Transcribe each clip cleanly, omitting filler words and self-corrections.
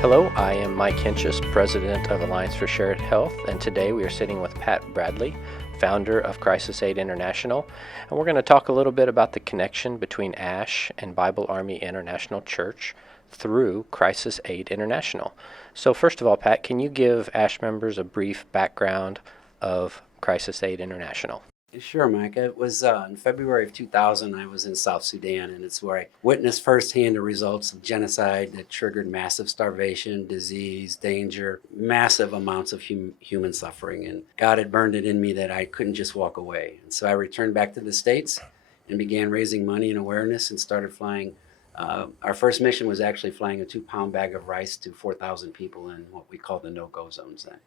Hello, I am Mike Hinchis, President of Alliance for Shared Health, and today we are sitting with Pat Bradley, founder of Crisis Aid International, and we're going to talk a little bit about the connection between ASH and Bible Army International Church through Crisis Aid International. So first of all, Pat, can you give ASH members a brief background of Crisis Aid International? Sure, Mike. It was in February of 2000, I was in South Sudan, and it's where I witnessed firsthand the results of genocide that triggered massive starvation, disease, danger, massive amounts of human suffering. And God had burned it in me that I couldn't just walk away. And so I returned back to the States and began raising money and awareness and started flying. Our first mission was actually flying a 2-pound bag of rice to 4,000 people in what we call the no-go zones then.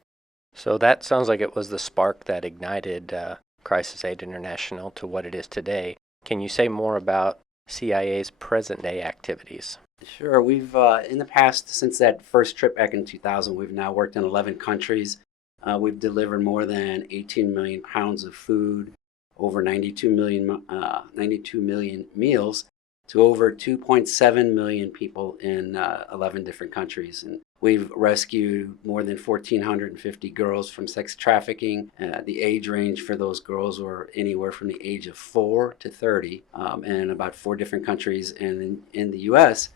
So that sounds like it was the spark that ignited Crisis Aid International to what it is today. Can you say more about CIA's present-day activities? Sure. We've, in the past, since that first trip back in 2000, we've now worked in 11 countries. We've delivered more than 18 million pounds of food, over 92 million meals to over 2.7 million people in 11 different countries. And we've rescued more than 1,450 girls from sex trafficking. The age range for those girls were anywhere from the age of 4 to 30 in about 4 different countries. And in the U.S.,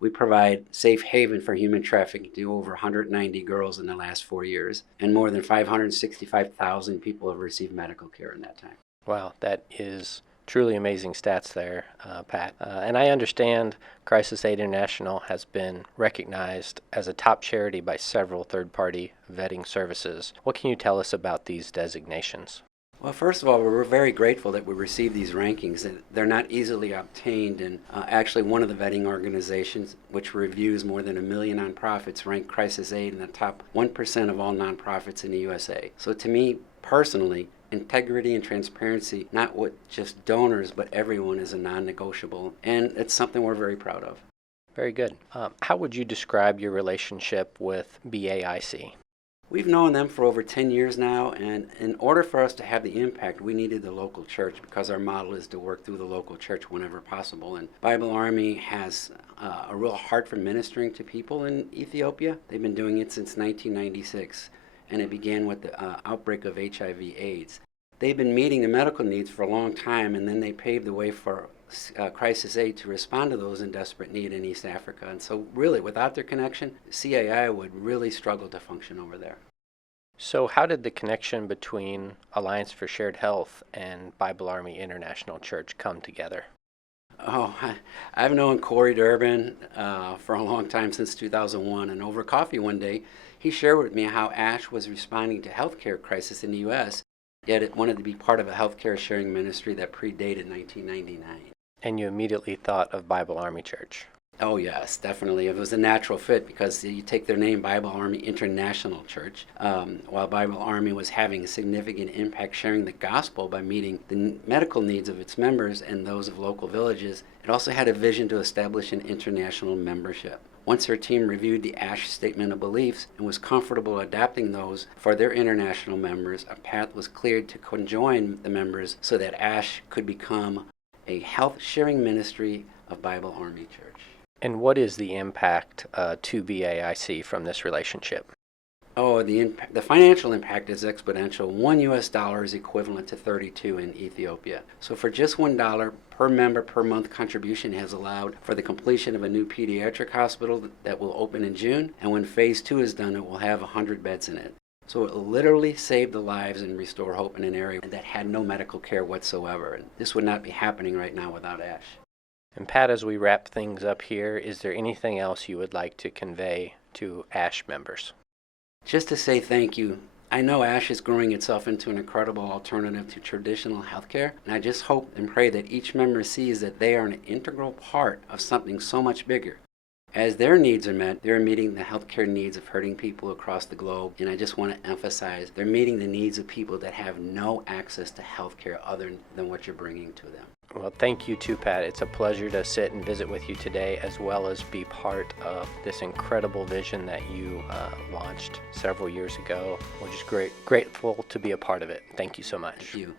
we provide safe haven for human trafficking to over 190 girls in the last 4 years. And more than 565,000 people have received medical care in that time. Wow, that is truly amazing stats there, Pat. And I understand Crisis Aid International has been recognized as a top charity by several third-party vetting services. What can you tell us about these designations? Well, first of all, we're very grateful that we received these rankings. They're not easily obtained, and actually one of the vetting organizations, which reviews more than 1 million nonprofits, ranked Crisis Aid in the top 1% of all nonprofits in the USA. So to me, personally, integrity and transparency, not with just donors, but everyone, is a non-negotiable, and it's something we're very proud of. Very good. How would you describe your relationship with BAIC? We've known them for over 10 years now, and in order for us to have the impact, we needed the local church because our model is to work through the local church whenever possible. And Bible Army has a real heart for ministering to people in Ethiopia. They've been doing it since 1996. And it began with the outbreak of HIV/AIDS. They've been meeting the medical needs for a long time, and then they paved the way for Crisis Aid to respond to those in desperate need in East Africa. And so really, without their connection, CAI would really struggle to function over there. So how did the connection between Alliance for Shared Health and Bible Army International Church come together? Oh, I've known Corey Durbin for a long time, since 2001, and over coffee one day, he shared with me how ASH was responding to healthcare crisis in the U.S., yet it wanted to be part of a healthcare sharing ministry that predated 1999. And you immediately thought of Bible Army Church? Oh yes, definitely. It was a natural fit because you take their name, Bible Army International Church. While Bible Army was having a significant impact sharing the gospel by meeting the medical needs of its members and those of local villages, it also had a vision to establish an international membership. Once her team reviewed the ASH Statement of Beliefs and was comfortable adapting those for their international members, a path was cleared to conjoin the members so that ASH could become a health sharing ministry of Bible Army Church. And what is the impact to BAIC from this relationship? Oh, the financial impact is exponential. $1 is equivalent to 32 in Ethiopia. So for just $1 per member per month contribution has allowed for the completion of a new pediatric hospital that will open in June. And when phase 2 is done, it will have 100 beds in it. So it will literally save the lives and restore hope in an area that had no medical care whatsoever. And this would not be happening right now without ASH. And Pat, as we wrap things up here, is there anything else you would like to convey to ASH members? Just to say thank you. I know ASH is growing itself into an incredible alternative to traditional healthcare, and I just hope and pray that each member sees that they are an integral part of something so much bigger. As their needs are met, they're meeting the healthcare needs of hurting people across the globe, and I just want to emphasize they're meeting the needs of people that have no access to healthcare other than what you're bringing to them. Well, thank you too, Pat. It's a pleasure to sit and visit with you today, as well as be part of this incredible vision that you launched several years ago. We're just grateful to be a part of it. Thank you so much. Thank you.